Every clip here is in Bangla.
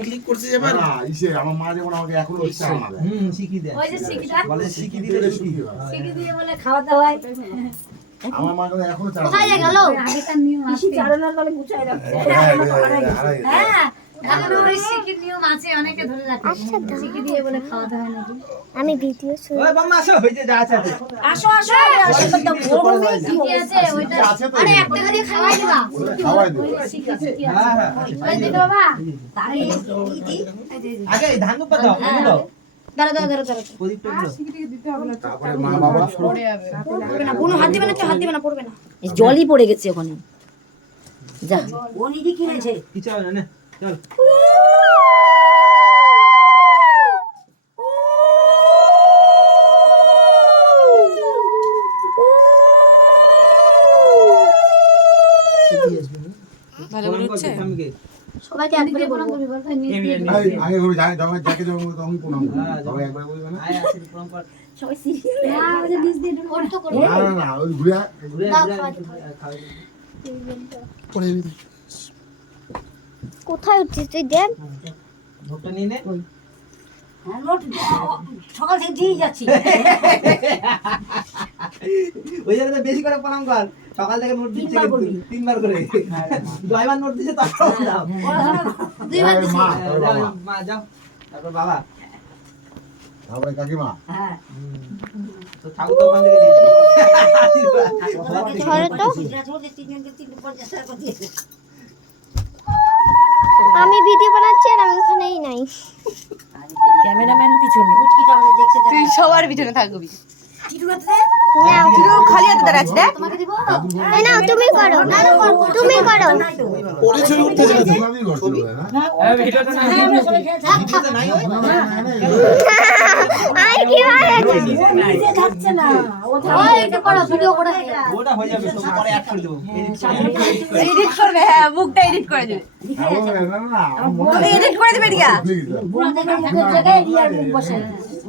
ক্লিক করছিস এবার? না ইসে আমার মা যেমন আমাকে এখনও শিক্ষা আমাদের হুম শিখি দে ওই যে শিখিটা বলে শিখি দিলে দিলে শিখি। হয়। শিখি দিয়ে বলে খাওয়াতে হয়। আমার মা এখনও চালায় কোথায় গেল? আগেকার নিয়ম আছে। চারণার বলে গুছাই রাখছে। হ্যাঁ হয় আমি ভিডিও আসো। আসো হ্যাঁ হ্যাঁ জলই পড়ে গেছে ওখানে। যা। ও নিজে কিনেছে কিছু নে চল। ভালো করে হচ্ছে? সবাইকে একবারে বলব। আগে আগে করে যাই যখন যাকে যখন তখন প্রণাম হ্যাঁ, সবাই একবার বলবে না? আয় আসি প্রণাম কর। সবাই সিরিয়াল না ওই যে দিয়ে ওর তো না না না ওই ঘুরে ঘুরে দাও, ঘুরে খাওয়া খাওয়া কোথায় উঠছিস তুই দেখ ভোটটা নিয়ে নে হ্যাঁ, সকাল থেকে দিয়ে যাচ্ছি ওই জন্য বেশি করে প্রণাম কর সকাল থেকে নোট দিচ্ছে তিনবার করে দুইবার নোট দিচ্ছে তারপর হ্যাঁ, যাও, মা যাও তারপর বাবা তারপরে কাকিমা হ্যাঁ তো ঠাকুর তো ওখান থেকে দিয়েছে ধরো তো সিরাজগঞ্জে তিনজনকে পঞ্চাশ টাকা দিয়েছে আমি ভিডিও বানাচ্ছি আর আমি ওখানেই নাই। ক্যামেরাম্যান পিছনে। তুই সবার পিছনে থাকবি। খালি হাতে দাঁড়াচ্ছি দেখ। নাও তুমি করো তুমি করো। না নাই। ওই আর কি থাকছে না। হয়ে এডিট করবে হ্যাঁ মুখটা এডিট করে দেবে। না না না এডিট করে দেবে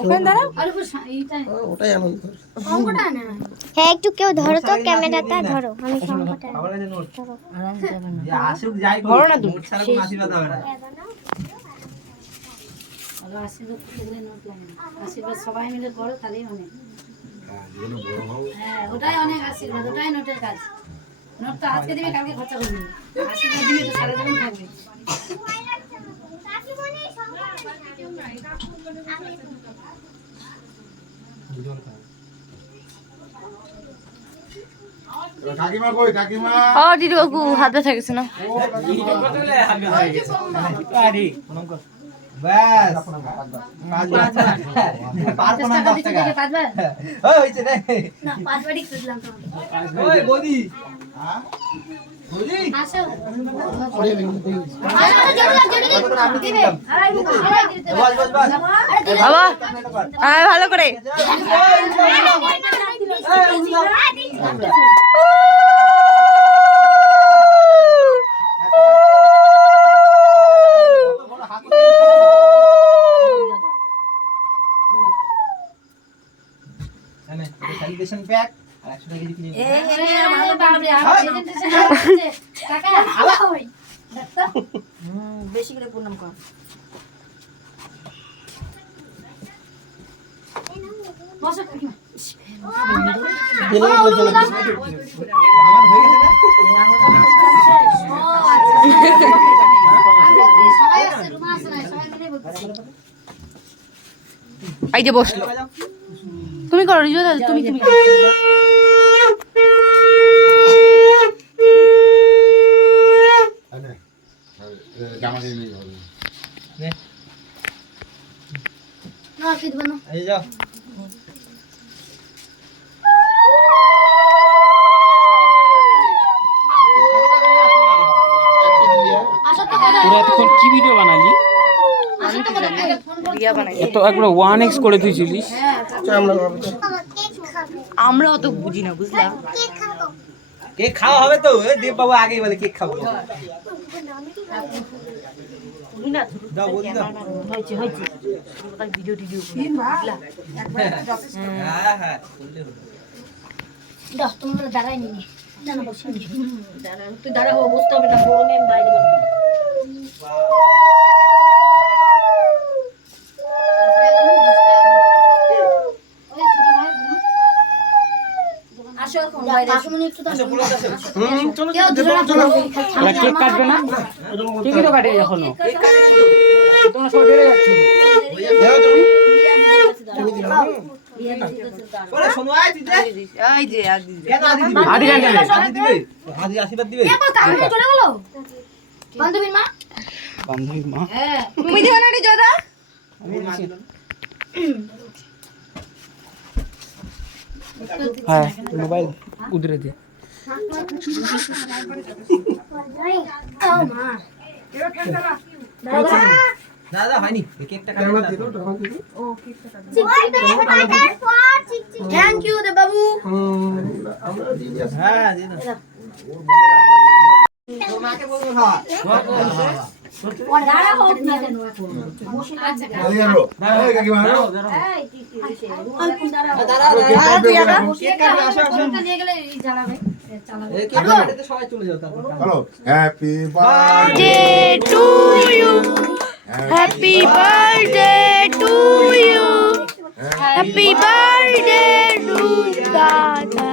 ওখানে দাঁড়াও। ওটাই আনন্দ। না হ্যাঁ একটু কেউ ধরো তো ক্যামেরাটা ধরো। আমি সংকটে আশীর্বাদ না। সবাই মিলে করো তাহলেই অনেক হ্যাঁ ওটাই অনেক আশীর্বাদ ওটাই নোটের কাজ। নোট তো আজকে দিবি কালকে খরচা করবি। আশীর্বাদ দিবি তো সারা জীবন থাকবে। ও দিদি বাবু হাত গেছে না। পাঁচবার ভালো করে। সেলিব্রেশন প্যাক বেশি যে বসল। তুমি করো তুমি তুমি আনে জামা দিয়ে নিয়ে যাবে নে, না, কি দিবে না? এই যাও তোরা এতক্ষণ কি ভিডিও বানালি? আগে। এত একবার ওয়ান এক্স করে তুইছিলিস আমরা ভাবছি কেক খাব আমরা অত বুঝি না বুঝলা? কেক খাওয়া হবে তো দেব বাবু আগেই বলে কেক খাব। হ্যাঁ হ্যাঁ। তোমরা দাঁড়াই নি জানো বসে তুই দাঁড়া হো বসতে হবে না বাইরে বসবি আসো এখন বাইরে আসুন একটু আসো, পুরো আসো। কেউ ধরে রাখো না। ওরা কেক কাটবে না? কেকই তো কাটে এখনও তোমরা সব বেড়ে যাচ্ছ। দিবে? দেবে? দিবে? দিবে? বান্ধবীর মা? বান্ধবীর মা? হ্যাঁ। তুমি দিও না রে জোদা ওর মা দিল। হ্যাঁ মোবাইল উদরে দে দাদা হয়নি এই কেকটা খাবে ক্যামেরা না। দিলো ক্যামেরা দিলো থ্যাংক ইউ দে বাবু হুম, আমরা দিয়ে আসি হ্যাঁ দিয়ে দাও। তোর মাকে বলব খাওয়া। Happy birthday to you happy birthday to you দাদা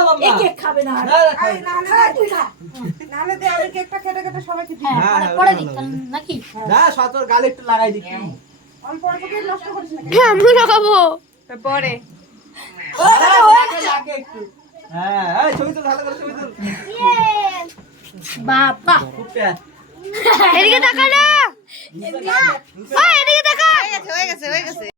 বলি আসো। ও, বাম্মা। বাম্মা? ও, বাম্মা। ও, বাম্মা। খাবে না না, না, খাও। হ্যাঁ হ্যাঁ, পরে- ভালো। নাকি না, সতর গালে একটু লাগাই দিচ্ছি হ্যাঁ আমিও লাগাবো পরে হ্যাঁ এই ছবি তো ভালো করে ছবি তো বাবা এদিকে তাকা না এদিকে তাকা হয়ে গেছে হয়ে গেছে